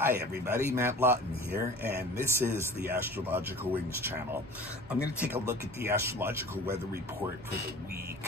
Hi everybody, Matt Lawton here, and this is the Astrological Wings channel. I'm going to take a look at the astrological weather report for the week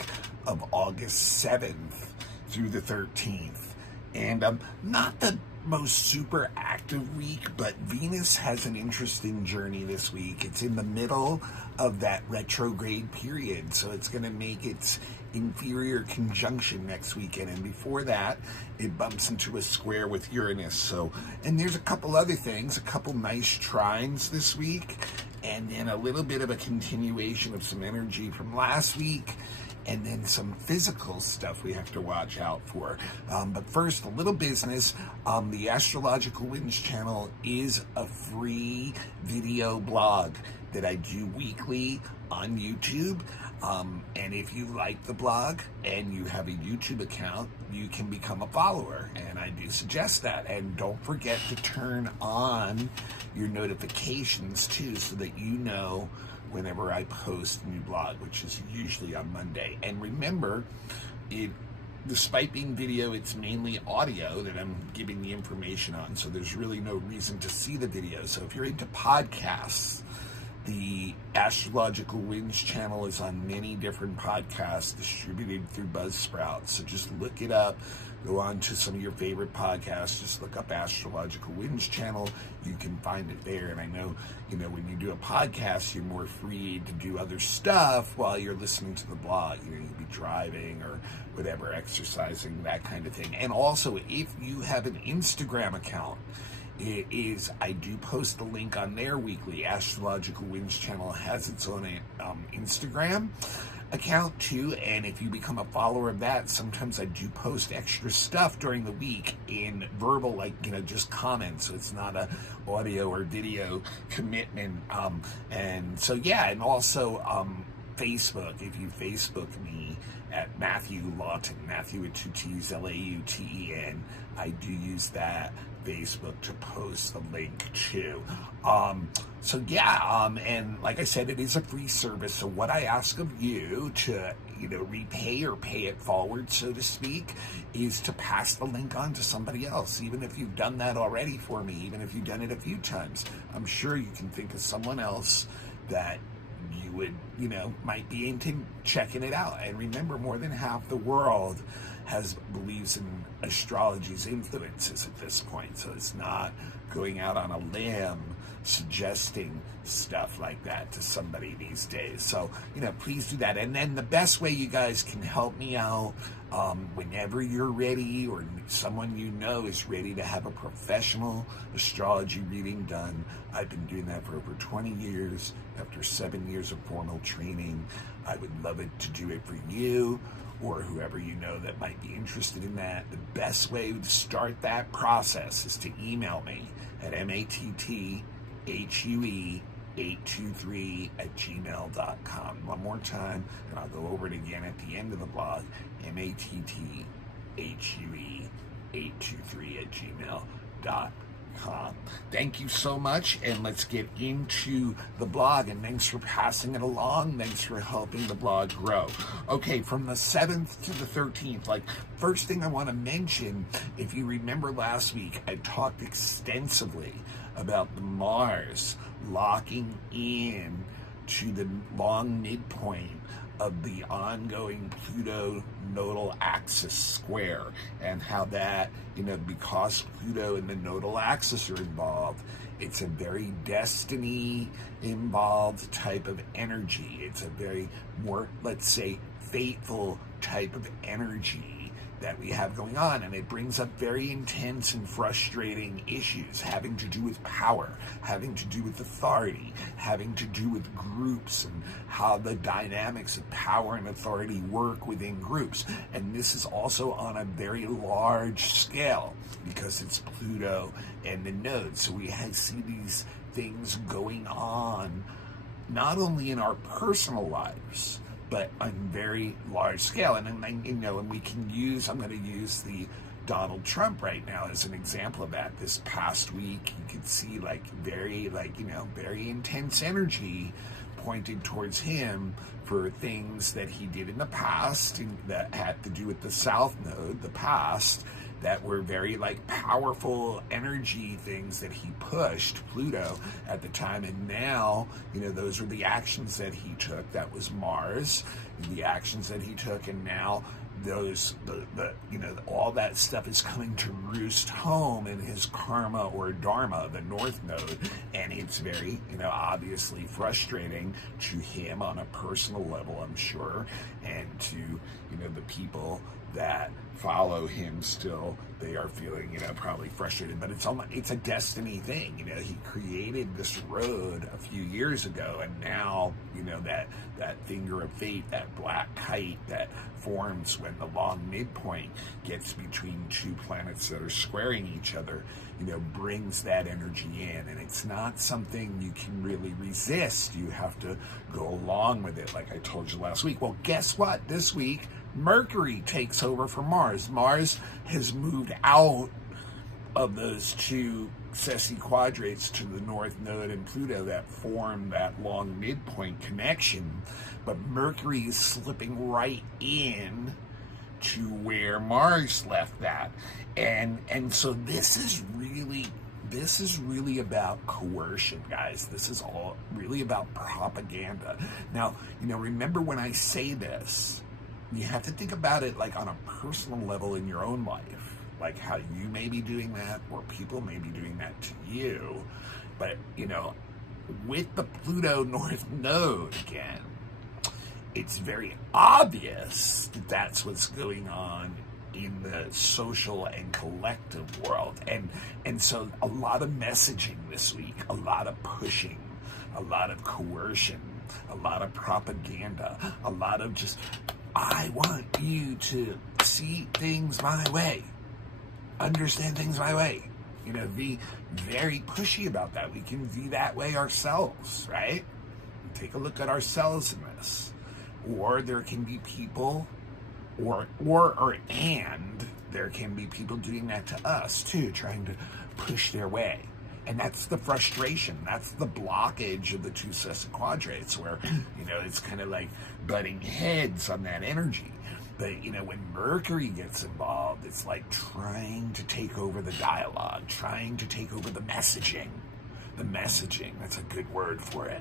of August 7th through the 13th. And not the most super active week, but Venus has an interesting journey this week. It's in the middle of that retrograde period, so it's going to make its inferior conjunction next weekend, and before that it bumps into a square with Uranus. So, and there's a couple other things, a couple nice trines this week, and then a little bit of a continuation of some energy from last week, and then some physical stuff we have to watch out for. But first, a little business. The Astrological Winds channel is a free video blog that I do weekly on YouTube. And if you like the blog and you have a YouTube account, you can become a follower, and I do suggest that. And don't forget to turn on your notifications too, so that you know whenever I post a new blog, which is usually on Monday. And remember, despite being video, it's mainly audio that I'm giving the information on, so there's really no reason to see the video. So if you're into podcasts, the Astrological Winds channel is on many different podcasts distributed through Buzzsprout. So just look it up. Go on to some of your favorite podcasts. Just look up Astrological Winds channel. You can find it there. And I know, when you do a podcast, you're more free to do other stuff while you're listening to the blog. You could be driving or whatever, exercising, that kind of thing. And also, if you have an Instagram account, I do post a link on there weekly. Astrological Winds channel has its own Instagram account too, and if you become a follower of that, sometimes I do post extra stuff during the week in verbal, like, just comments, so it's not a audio or video commitment. And so, yeah, and also Facebook, if you Facebook me at Matthew Lawton, Matthew with 2 T's, L-A-U-T-E-N, I do use that Facebook to post the link too. So yeah, and like I said, it is a free service, so what I ask of you to, repay or pay it forward, so to speak, is to pass the link on to somebody else. Even if you've done that already for me, even if you've done it a few times, I'm sure you can think of someone else that you would, might be into checking it out. And remember, more than half the world believes in astrology's influences at this point, so it's not going out on a limb suggesting stuff like that to somebody these days. So, please do that. And then the best way you guys can help me out, whenever you're ready, or someone is ready to have a professional astrology reading done. I've been doing that for over 20 years. After 7 years of formal training, I would love it to do it for you, or whoever that might be interested in that. The best way to start that process is to email me at matthuey823@gmail.com. One more time, and I'll go over it again at the end of the blog, matthuey823@gmail.com. Thank you so much, and let's get into the blog. And thanks for passing it along. Thanks for helping the blog grow. Okay, from the 7th to the 13th, first thing I want to mention, if you remember last week, I talked extensively about the Mars locking in to the long midpoint of the ongoing Pluto nodal axis square, and how that, because Pluto and the nodal axis are involved, it's a very destiny-involved type of energy. It's a very more, let's say, fateful type of energy that we have going on, and it brings up very intense and frustrating issues having to do with power, having to do with authority, having to do with groups, and how the dynamics of power and authority work within groups. And this is also on a very large scale because it's Pluto and the nodes. So we see these things going on not only in our personal lives, but on very large scale. And then, and we can use, I'm going to use the Donald Trump right now as an example of that. This past week, you could see very intense energy pointed towards him for things that he did in the past that had to do with the South Node, the past, that were very like powerful energy things that he pushed, Pluto, at the time. And now, you know, those were the actions that he took. That was Mars, the actions that he took. And now those, you know, all that stuff is coming to roost home in his karma or dharma, the North Node. And it's very, you know, obviously frustrating to him on a personal level, I'm sure, and to, you know, the people that follow him still. They are feeling, you know, probably frustrated, but it's a destiny thing. You know, he created this road a few years ago, and now, you know, that finger of fate, that black kite that forms when the long midpoint gets between two planets that are squaring each other, you know, brings that energy in. And it's not something you can really resist. You have to go along with it, like I told you last week. Well, guess what? This week, Mercury takes over for Mars. Mars has moved out of those two sesquiquadrates to the North Node and Pluto that form that long midpoint connection. But Mercury is slipping right in to where Mars left that. And so this is really about coercion, guys. This is all really about propaganda. Now, you know, remember when I say this, you have to think about it like on a personal level in your own life, like how you may be doing that or people may be doing that to you. But, you know, with the Pluto North Node again, it's very obvious that that's what's going on in the social and collective world. And so a lot of messaging this week, a lot of pushing, a lot of coercion, a lot of propaganda, a lot of just, I want you to see things my way, understand things my way, you know, be very pushy about that. We can be that way ourselves, right? Take a look at ourselves in this. Or there can be people, and there can be people doing that to us too, trying to push their way. And that's the frustration. That's the blockage of the two sesquiquadrates where, you know, it's kind of like butting heads on that energy. But, you know, when Mercury gets involved, it's like trying to take over the dialogue, trying to take over the messaging. The messaging, that's a good word for it.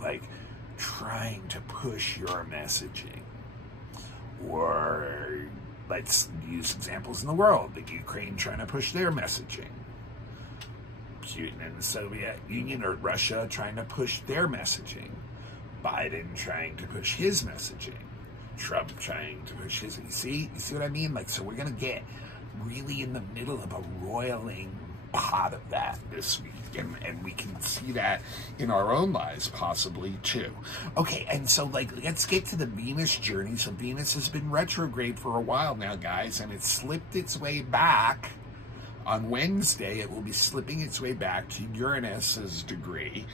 Like trying to push your messaging. Or let's use examples in the world. The Ukraine trying to push their messaging. Putin and the Soviet Union or Russia trying to push their messaging. Biden trying to push his messaging. Trump trying to push his. You see what I mean? Like, so we're going to get really in the middle of a roiling pot of that this week. And we can see that in our own lives possibly too. Okay, and so like, let's get to the Venus journey. So Venus has been retrograde for a while now, guys, and it slipped its way back. On Wednesday, it will be slipping its way back to Uranus's degree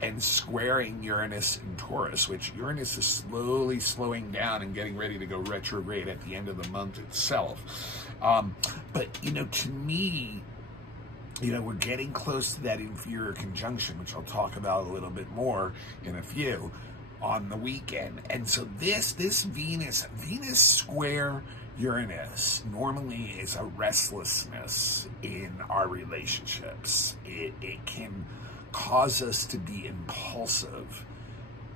and squaring Uranus in Taurus, which Uranus is slowly slowing down and getting ready to go retrograde at the end of the month itself. But, you know, to me, you know, we're getting close to that inferior conjunction, which I'll talk about a little bit more in a few on the weekend. And so this Venus square Uranus normally is a restlessness in our relationships. It can cause us to be impulsive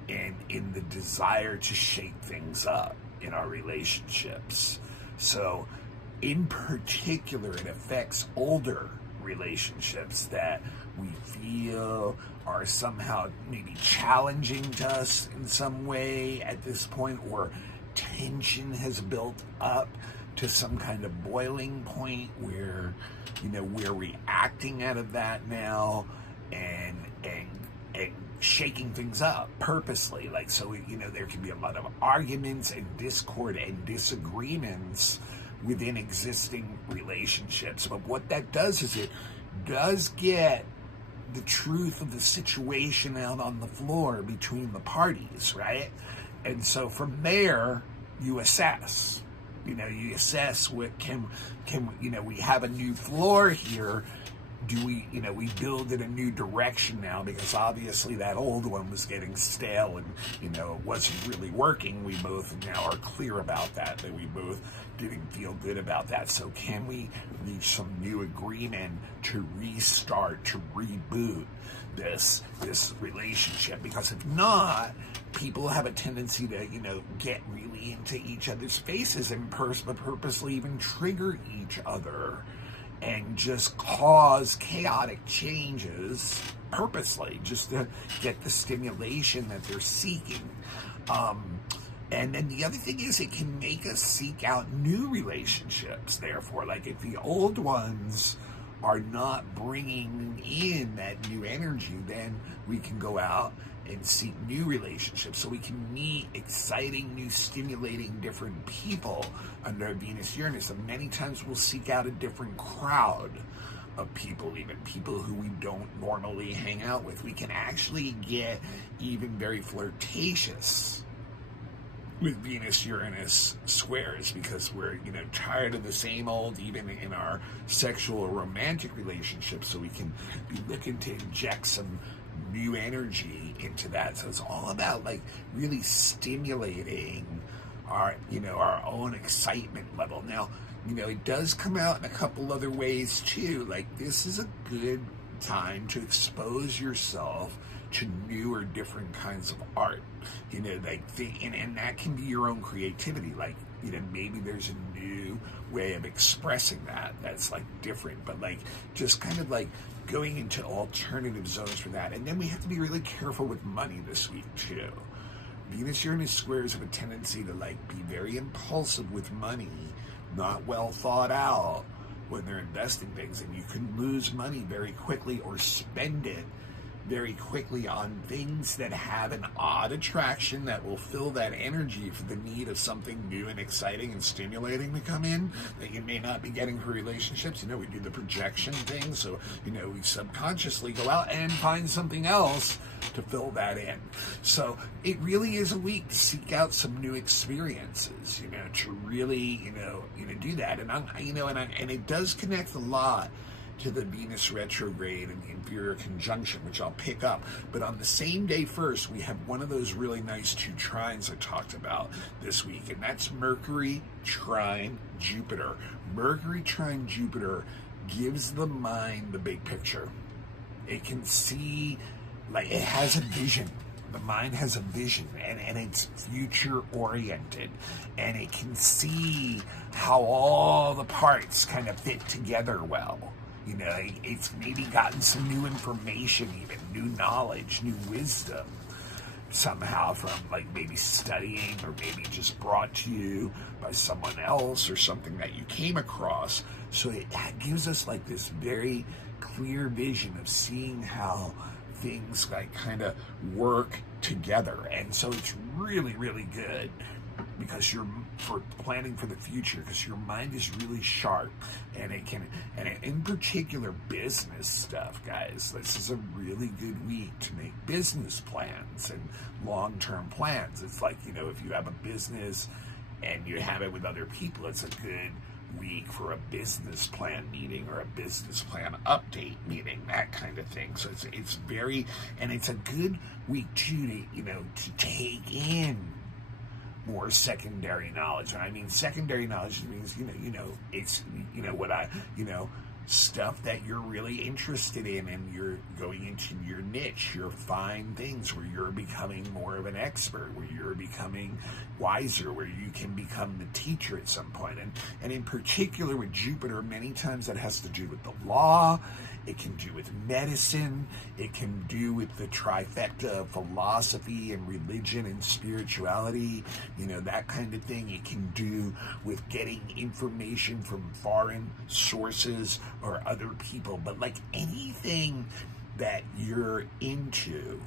and in the desire to shake things up in our relationships. So in particular, it affects older relationships that we feel are somehow maybe challenging to us in some way at this point, or tension has built up to some kind of boiling point where, you know, we're reacting out of that now and shaking things up purposely. Like, so, you know, there can be a lot of arguments and discord and disagreements within existing relationships. But what that does is it does get the truth of the situation out on the floor between the parties, right? And so from there, you assess. You know, you assess what can, you know, we have a new floor here. do we, we build in a new direction now, because obviously that old one was getting stale and, it wasn't really working. We both now are clear about that we both didn't feel good about that. So can we reach some new agreement to restart, to reboot this relationship? Because if not, people have a tendency to, get really into each other's faces and purposely even trigger each other and just cause chaotic changes purposely, just to get the stimulation that they're seeking. And then the other thing is, it can make us seek out new relationships. Therefore, like if the old ones are not bringing in that new energy, then we can go out and seek new relationships. So we can meet exciting, new, stimulating, different people under Venus-Uranus. And many times we'll seek out a different crowd of people, even people who we don't normally hang out with. We can actually get even very flirtatious with Venus-Uranus squares, because we're, tired of the same old, even in our sexual or romantic relationships. So we can be looking to inject some new energy into that. So it's all about like really stimulating our, our own excitement level. Now, it does come out in a couple other ways too. Like this is a good time to expose yourself to new or different kinds of art, and that can be your own creativity. Like, maybe there's a new way of expressing that's like different, but like just kind of like going into alternative zones for that. And then we have to be really careful with money this week too. Venus-Uranus squares have a tendency to like be very impulsive with money, not well thought out when they're investing things, and you can lose money very quickly or spend it very quickly on things that have an odd attraction that will fill that energy for the need of something new and exciting and stimulating to come in that you may not be getting for relationships. We do the projection thing, so we subconsciously go out and find something else to fill that in. So it really is a week to seek out some new experiences, to really, do that. And it does connect a lot to the Venus retrograde and the inferior conjunction, which I'll pick up. But on the same day first, we have one of those really nice two trines I talked about this week, and that's Mercury trine Jupiter. Mercury trine Jupiter gives the mind the big picture. It can see, like, it has a vision. The mind has a vision, and it's future oriented, and it can see how all the parts kind of fit together well. It's maybe gotten some new information, even new knowledge, new wisdom somehow from like maybe studying, or maybe just brought to you by someone else or something that you came across. So it gives us like this very clear vision of seeing how things like kind of work together. And so it's really, really good because you're for planning for the future, because your mind is really sharp, and in particular business stuff, guys. This is a really good week to make business plans and long-term plans. It's like, if you have a business and you have it with other people, it's a good week for a business plan meeting or a business plan update meeting, that kind of thing. So it's very, and it's a good week too to take in more secondary knowledge. And I mean secondary knowledge means it's stuff that you're really interested in, and you're going into your niche, your fine things where you're becoming more of an expert, where you're becoming wiser, where you can become the teacher at some point. And in particular with Jupiter, many times that has to do with the law, it can do with medicine, it can do with the trifecta of philosophy and religion and spirituality, that kind of thing. It can do with getting information from foreign sources or other people. But like anything that you're into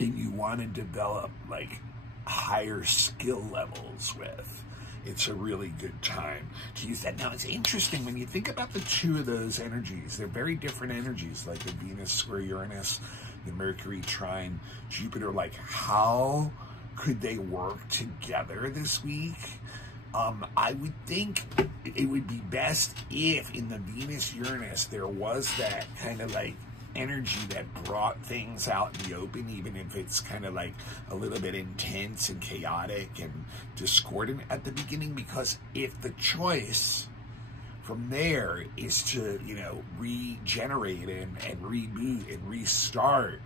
and you want to develop like higher skill levels with, it's a really good time to use that. Now, it's interesting when you think about the two of those energies. They're very different energies, like the Venus square Uranus, the Mercury trine Jupiter. Like, how could they work together this week? I would think it would be best if in the Venus-Uranus there was that kind of like energy that brought things out in the open, even if it's kind of like a little bit intense and chaotic and discordant at the beginning, because if the choice from there is to, you know, regenerate and reboot and restart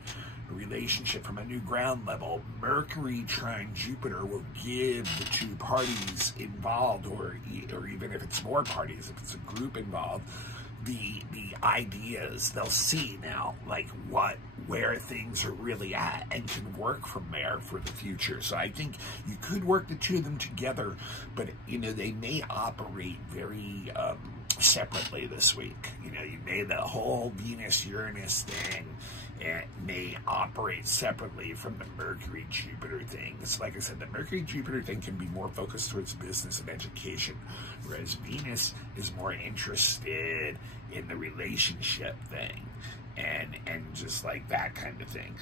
a relationship from a new ground level, Mercury trine Jupiter will give the two parties involved, or even if it's more parties, if it's a group involved, the ideas. They'll see now like where things are really at and can work from there for the future. So I think you could work the two of them together, but you know, they may operate very separately this week. You know, you may, the whole Venus-Uranus thing, it may operate separately from the Mercury-Jupiter thing. It's like I said, the Mercury-Jupiter thing can be more focused towards business and education, whereas Venus is more interested in the relationship thing and just like that kind of thing.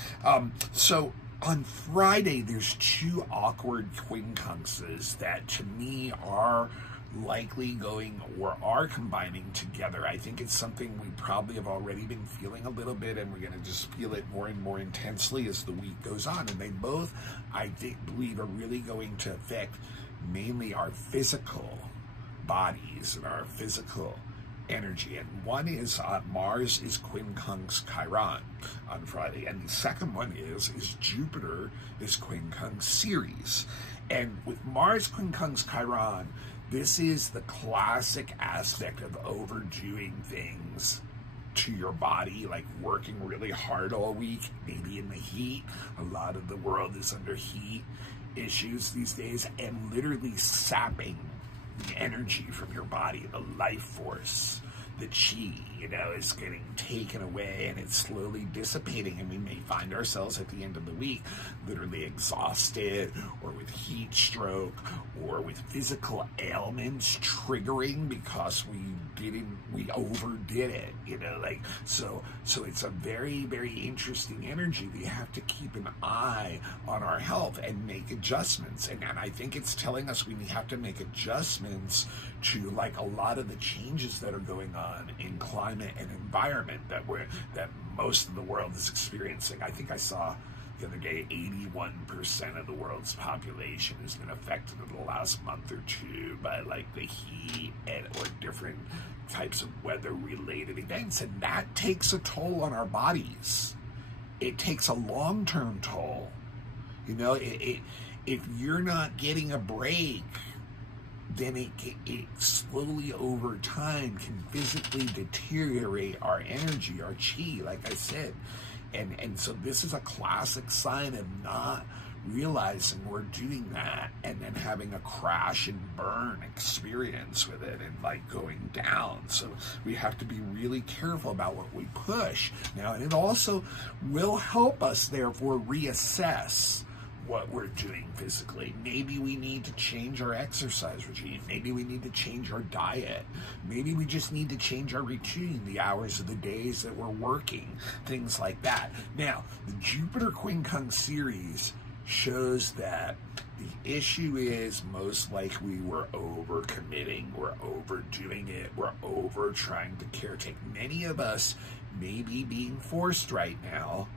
So on Friday, there's two awkward quincunxes that to me are likely going or are combining together. I think it's something we probably have already been feeling a little bit, and we're going to just feel it more and more intensely as the week goes on. And they both, I believe, are really going to affect mainly our physical bodies and our physical energy. And one is Mars is quincunx Chiron on Friday, and the second one is Jupiter is quincunx Ceres. And with Mars quincunx Chiron, this is the classic aspect of overdoing things to your body, like working really hard all week, maybe in the heat. A lot of the world is under heat issues these days, and literally sapping the energy from your body, the life force, the chi, you know, is getting taken away, and it's slowly dissipating, and we may find ourselves at the end of the week literally exhausted, or with heat stroke, or with physical ailments triggering because we overdid it, you know, like, so it's a very, very interesting energy. We have to keep an eye on our health and make adjustments, and I think it's telling us we have to make adjustments to like a lot of the changes that are going on in climate and environment that most of the world is experiencing. I think I saw the other day 81% of the world's population has been affected in the last month or two by like the heat or different types of weather related events, and that takes a toll on our bodies. It takes a long-term toll. You know, if you're not getting a break, then it slowly over time can physically deteriorate our energy, our chi, like I said. And so this is a classic sign of not realizing we're doing that and then having a crash and burn experience with it and like going down. So we have to be really careful about what we push. Now, and it also will help us therefore reassess what we're doing physically. Maybe we need to change our exercise regime. Maybe we need to change our diet. Maybe we just need to change our routine, the hours of the days that we're working, things like that. Now, the Jupiter quincunx series shows that the issue is most likely we're overcommitting, we're overdoing it, we're over trying to caretake. Many of us may be being forced right now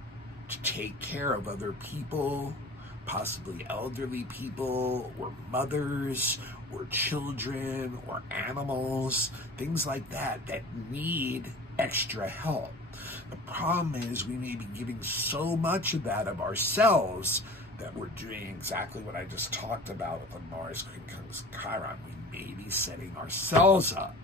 to take care of other people, possibly elderly people, or mothers, or children, or animals, things like that, that need extra help. The problem is we may be giving so much of that of ourselves that we're doing exactly what I just talked about with the Mars quincunx Chiron. We may be setting ourselves up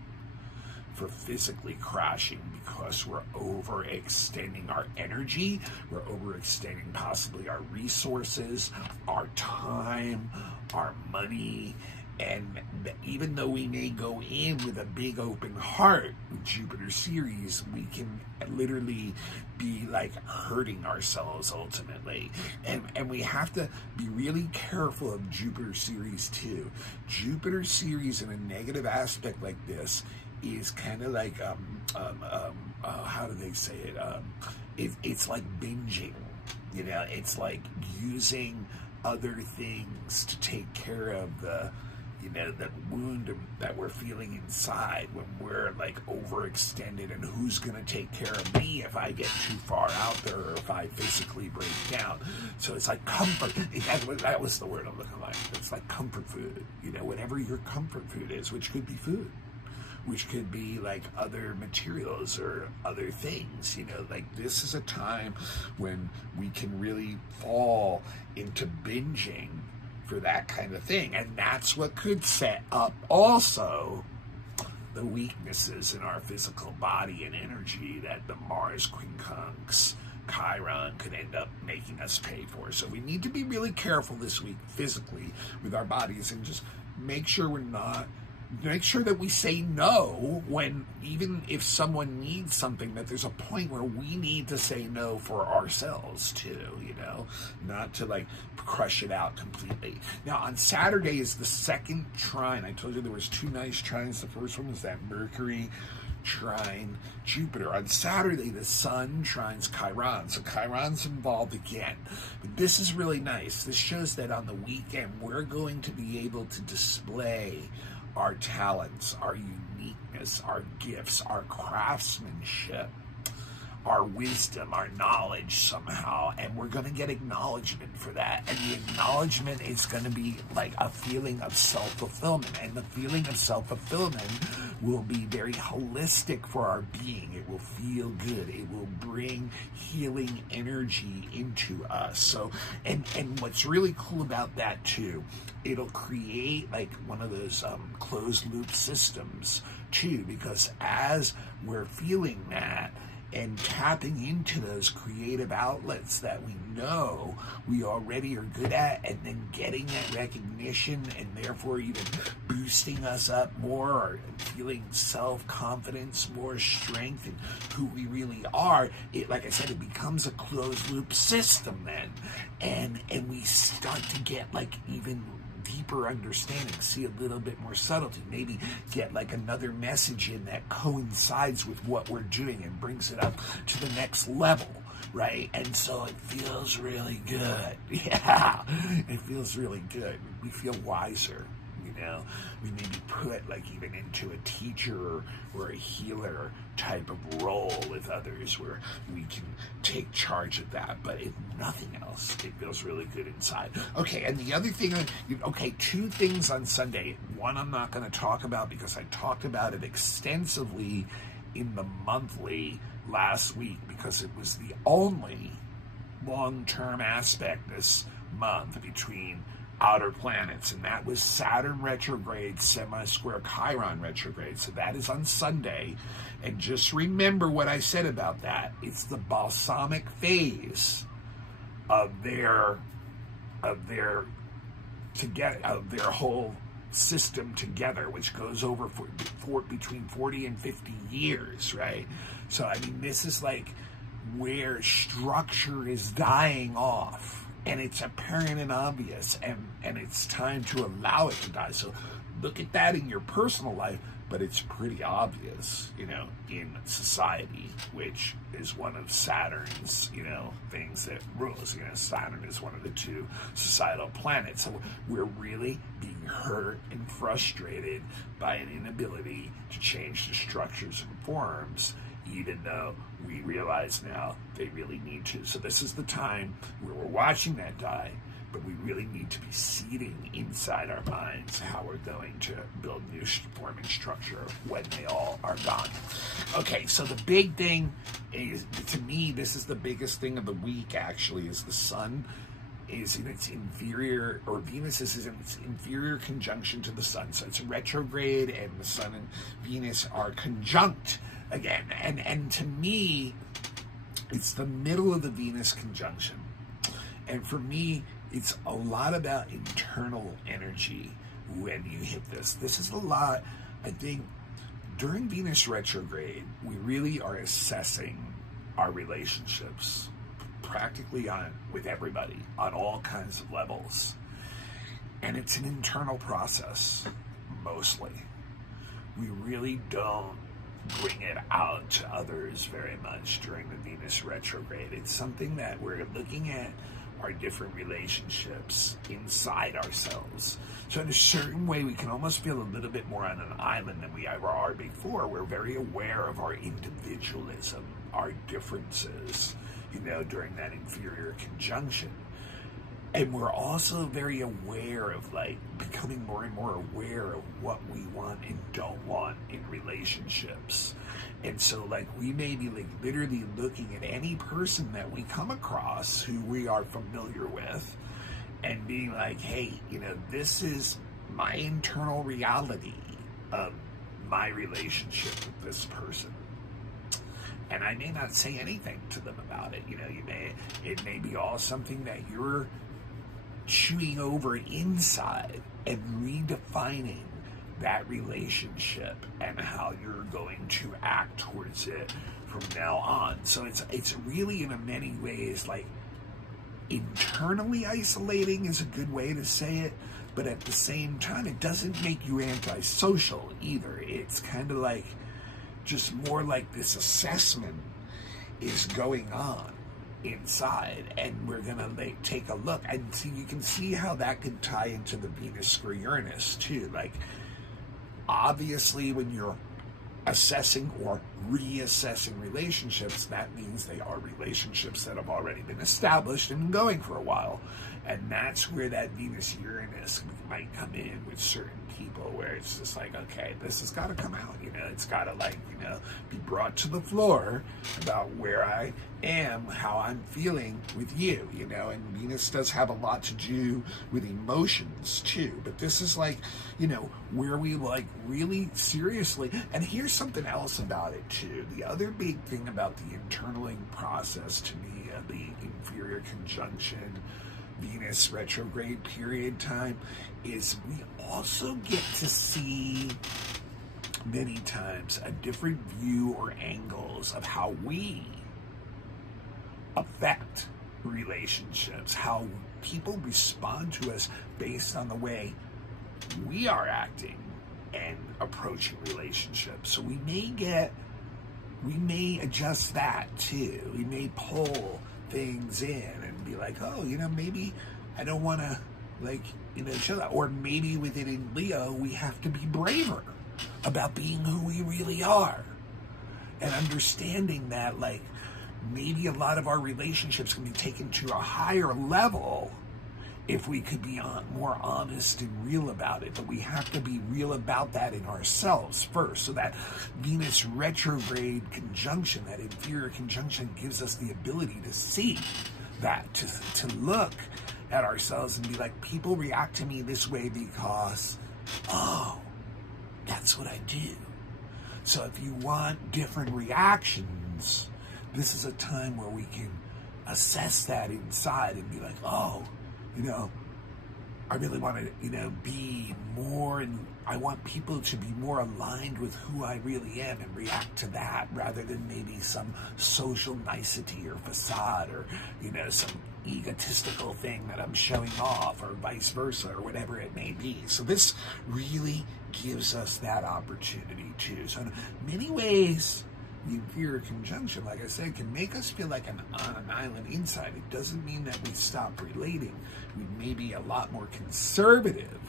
for physically crashing because we're overextending our energy, we're overextending possibly our resources, our time, our money, and even though we may go in with a big open heart with Jupiter series, we can literally be like hurting ourselves ultimately. And we have to be really careful of Jupiter series too. Jupiter series in a negative aspect like this is kind of like, how do they say it? It's like binging, you know, it's like using other things to take care of the you know, the wound that we're feeling inside when we're like overextended, and who's going to take care of me if I get too far out there or if I physically break down. So it's like comfort. That was the word I'm looking like. It's like comfort food, you know, whatever your comfort food is, which could be food, which could be like other materials or other things, you know, like this is a time when we can really fall into binging for that kind of thing. And that's what could set up also the weaknesses in our physical body and energy that the Mars quincunx Chiron could end up making us pay for. So we need to be really careful this week physically with our bodies, and just make sure that we say no when, even if someone needs something, that there's a point where we need to say no for ourselves too, you know, not to like crush it out completely. Now on Saturday is the second trine. I told you there was 2 nice trines. The first one was that Mercury trine Jupiter. On Saturday, the Sun trines Chiron. So Chiron's involved again. But this is really nice. This shows that on the weekend, we're going to be able to display our talents, our uniqueness, our gifts, our craftsmanship, our wisdom, our knowledge somehow, and we're going to get acknowledgement for that. And the acknowledgement is going to be like a feeling of self-fulfillment, and the feeling of self-fulfillment will be very holistic for our being. It will feel good. It will bring healing energy into us. So, and what's really cool about that too, it'll create like one of those closed loop systems too, because as we're feeling that and tapping into those creative outlets that we know we already are good at, and then getting that recognition, and therefore even boosting us up more, or feeling self-confidence, more strength in who we really are, it, like I said, it becomes a closed loop system then, and we start to get like even deeper understanding, see a little bit more subtlety, maybe get like another message in that coincides with what we're doing and brings it up to the next level, right? And so it feels really good. Yeah, it feels really good. We feel wiser, you know. We maybe put like even into a teacher or a healer type of role with others where we can take charge of that. But if nothing else, it feels really good inside. Okay, and the other thing, okay, 2 things on Sunday. One I'm not going to talk about because I talked about it extensively in the monthly last week, because it was the only long-term aspect this month between outer planets, and that was Saturn retrograde, semi-square Chiron retrograde. So that is on Sunday, and just remember what I said about that. It's the balsamic phase of their whole system together, which goes over for between 40 and 50 years, right? So I mean, this is like where structure is dying off, and it's apparent and obvious, and it's time to allow it to die. So look at that in your personal life, but it's pretty obvious, you know, in society, which is one of Saturn's, you know, things that rules. You know, Saturn is one of the 2 societal planets. So we're really being hurt and frustrated by an inability to change the structures and forms, even though we realize now they really need to. So this is the time where we're watching that die, but we really need to be seeding inside our minds how we're going to build new form and structure when they all are gone. Okay, so the big thing is, to me, this is the biggest thing of the week actually, is the Sun is in its inferior, or Venus is in its inferior conjunction to the Sun. So it's retrograde, and the Sun and Venus are conjunct again. And to me, it's the middle of the Venus conjunction. And for me, it's a lot about internal energy when you hit this. This is a lot, I think, during Venus retrograde, we really are assessing our relationships practically with everybody on all kinds of levels. And it's an internal process, mostly. We really don't bring it out to others very much during the Venus retrograde. It's something that we're looking at our different relationships inside ourselves. So in a certain way, we can almost feel a little bit more on an island than we ever are before. We're very aware of our individualism, our differences, you know, during that inferior conjunction. And we're also very aware of, like, becoming more and more aware of what we want and don't want in relationships. And so, like, we may be, like, literally looking at any person that we come across who we are familiar with and being like, hey, you know, this is my internal reality of my relationship with this person. And I may not say anything to them about it. You know, it may be all something that you're chewing over inside and redefining that relationship and how you're going to act towards it from now on. So it's really, in many ways, like, internally isolating is a good way to say it, but at the same time, it doesn't make you antisocial either. It's kind of like, just more like this assessment is going on inside, and we're gonna, like, take a look and see. You can see how that could tie into the Venus square Uranus too. Like, obviously, when you're assessing or reassessing relationships, that means they are relationships that have already been established and going for a while. And that's where that Venus Uranus might come in with certain people, where it's just like, okay, this has got to come out, you know, it's got to, like, you know, be brought to the floor about where I am, how I'm feeling with you, you know. And Venus does have a lot to do with emotions too, but this is, like, you know, where we, like, really seriously. And here's something else about it too. The other big thing about the internaling process to me of the inferior conjunction Venus retrograde period time is we also get to see many times a different view or angles of how we affect relationships, how people respond to us based on the way we are acting and approaching relationships. So we may adjust that too. We may pull things in and be like, oh, you know, maybe I don't want to, like, you know, show that. Or maybe with it in Leo, we have to be braver about being who we really are and understanding that, like, maybe a lot of our relationships can be taken to a higher level if we could be more honest and real about it. But we have to be real about that in ourselves first. So that Venus retrograde conjunction, that inferior conjunction, gives us the ability to see that, to look at ourselves and be like, people react to me this way because, oh, that's what I do. So if you want different reactions, this is a time where we can assess that inside and be like, oh, you know, I really want to, you know, be more, and I want people to be more aligned with who I really am and react to that rather than maybe some social nicety or facade or, you know, some egotistical thing that I'm showing off, or vice versa, or whatever it may be. So this really gives us that opportunity too. So in many ways, the inferior conjunction, like I said, can make us feel like on an island inside. It doesn't mean that we stop relating. We may be a lot more conservative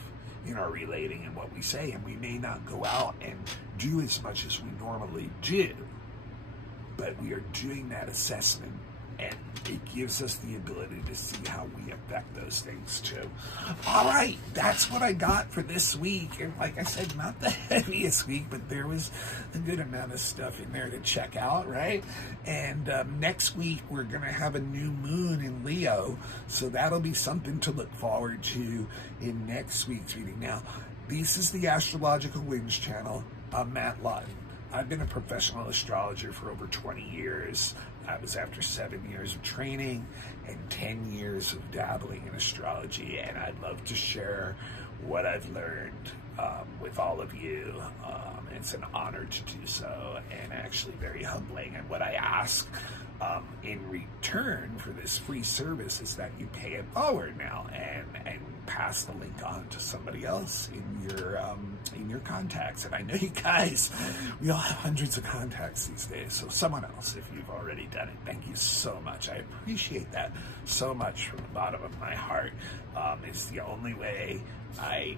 in our relating and what we say, and we may not go out and do as much as we normally do. But we are doing that assessment, and it gives us the ability to see how we affect those things too. All right, that's what I got for this week. And like I said, not the heaviest week, but there was a good amount of stuff in there to check out, right? And next week, we're going to have a new moon in Leo, so that'll be something to look forward to in next week's reading. Now, this is the Astrological Winds channel. I'm Matt Lutton. I've been a professional astrologer for over 20 years. That was after 7 years of training and 10 years of dabbling in astrology, and I'd love to share what I've learned with all of you. It's an honor to do so, and actually very humbling. And what I ask in return for this free service is that you pay it forward now and pass the link on to somebody else in your contacts. And I know you guys, we all have hundreds of contacts these days, so someone else, if you've already done it, thank you so much. I appreciate that so much from the bottom of my heart. It's the only way I,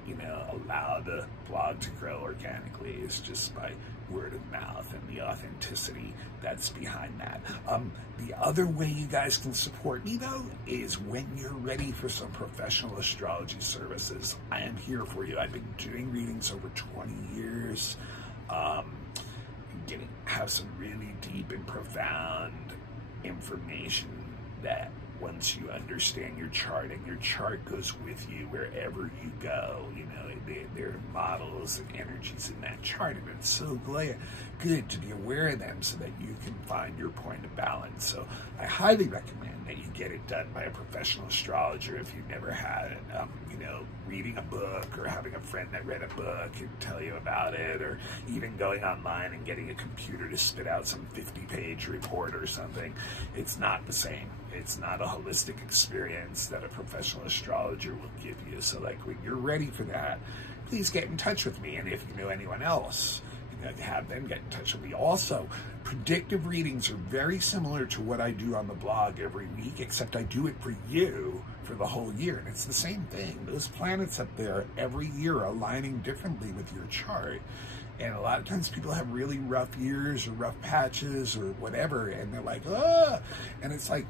allow the blog to grow organically is just by word of mouth and the authenticity that's behind that. The other way you guys can support me, though, is when you're ready for some professional astrology services. I am here for you. I've been doing readings over 20 years. Have some really deep and profound information that once you understand your chart, and your chart goes with you wherever you go, there are models and energies in that chart, and it's so good to be aware of them so that you can find your point of balance. So I highly recommend that you get it done by a professional astrologer if you've never had it. Reading a book or having a friend that read a book and tell you about it, or even going online and getting a computer to spit out some 50-page report or something. It's not the same. It's not a holistic experience that a professional astrologer will give you. So when you're ready for that, please get in touch with me. And if you know anyone else, have them get in touch with me. Also, predictive readings are very similar to what I do on the blog every week, except I do it for you for the whole year. And it's the same thing. Those planets up there every year are aligning differently with your chart. And a lot of times people have really rough years or rough patches or whatever, and they're like, ah! And it's like,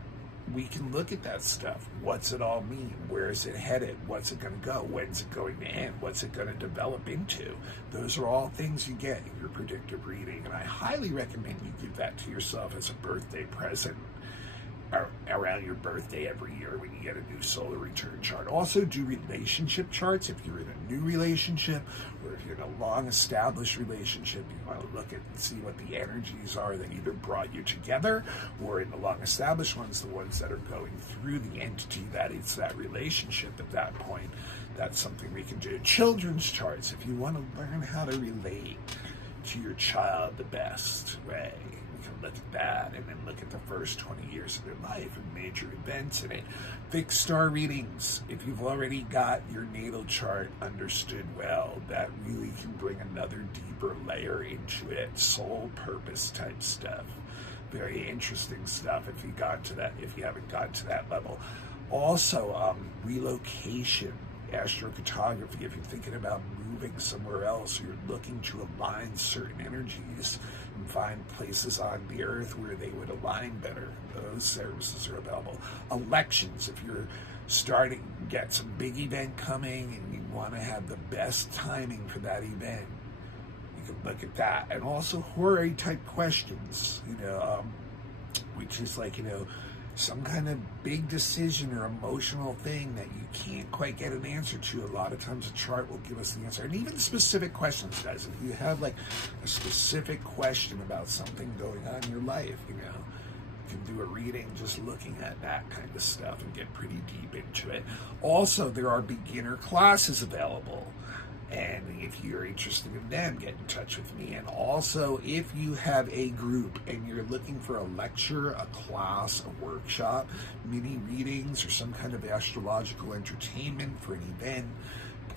we can look at that stuff. What's it all mean? Where is it headed? What's it going to go? When's it going to end? What's it going to develop into? Those are all things you get in your predictive reading, and I highly recommend you give that to yourself as a birthday present around your birthday every year when you get a new solar return chart. Also do relationship charts if you're in a new relationship, or if you're in a long-established relationship. You want to look at and see what the energies are that either brought you together, or in the long-established ones, the ones that are going through the entity that is that relationship at that point. That's something we can do. Children's charts, if you want to learn how to relate to your child the best way. Look at that, and then look at the first 20 years of their life and major events in it. Fixed star readings, if you've already got your natal chart understood well, that really can bring another deeper layer into it. Soul purpose type stuff. Very interesting stuff if you haven't gotten to that level. Also, relocation, astrocartography, if you're thinking about moving somewhere else, or you're looking to align certain energies and find places on the earth where they would align better, those services are available. Elections, if you're starting to get some big event coming and you want to have the best timing for that event, you can look at that. And also horary type questions, which is some kind of big decision or emotional thing that you can't quite get an answer to. A lot of times a chart will give us the answer. And even specific questions, guys. If you have a specific question about something going on in your life, you can do a reading just looking at that kind of stuff and get pretty deep into it. Also, there are beginner classes available. And if you're interested in them, get in touch with me. And also, if you have a group and you're looking for a lecture, a class, a workshop, mini readings, or some kind of astrological entertainment for an event,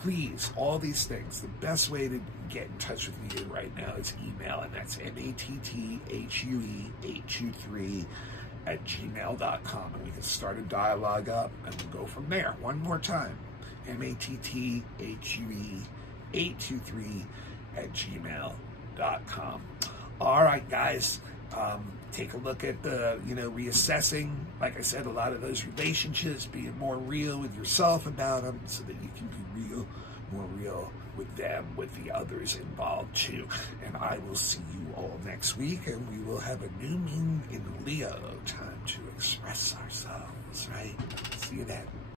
please, all these things, the best way to get in touch with me right now is email, and that's matthue823@gmail.com. And we can start a dialogue up, and we'll go from there. One more time, matthue823@gmail.com. All right, guys, take a look at the, reassessing, like I said, a lot of those relationships, being more real with yourself about them so that you can be more real with them, with the others involved too. And I will see you all next week, and we will have a new moon in Leo, time to express ourselves, right? See you then.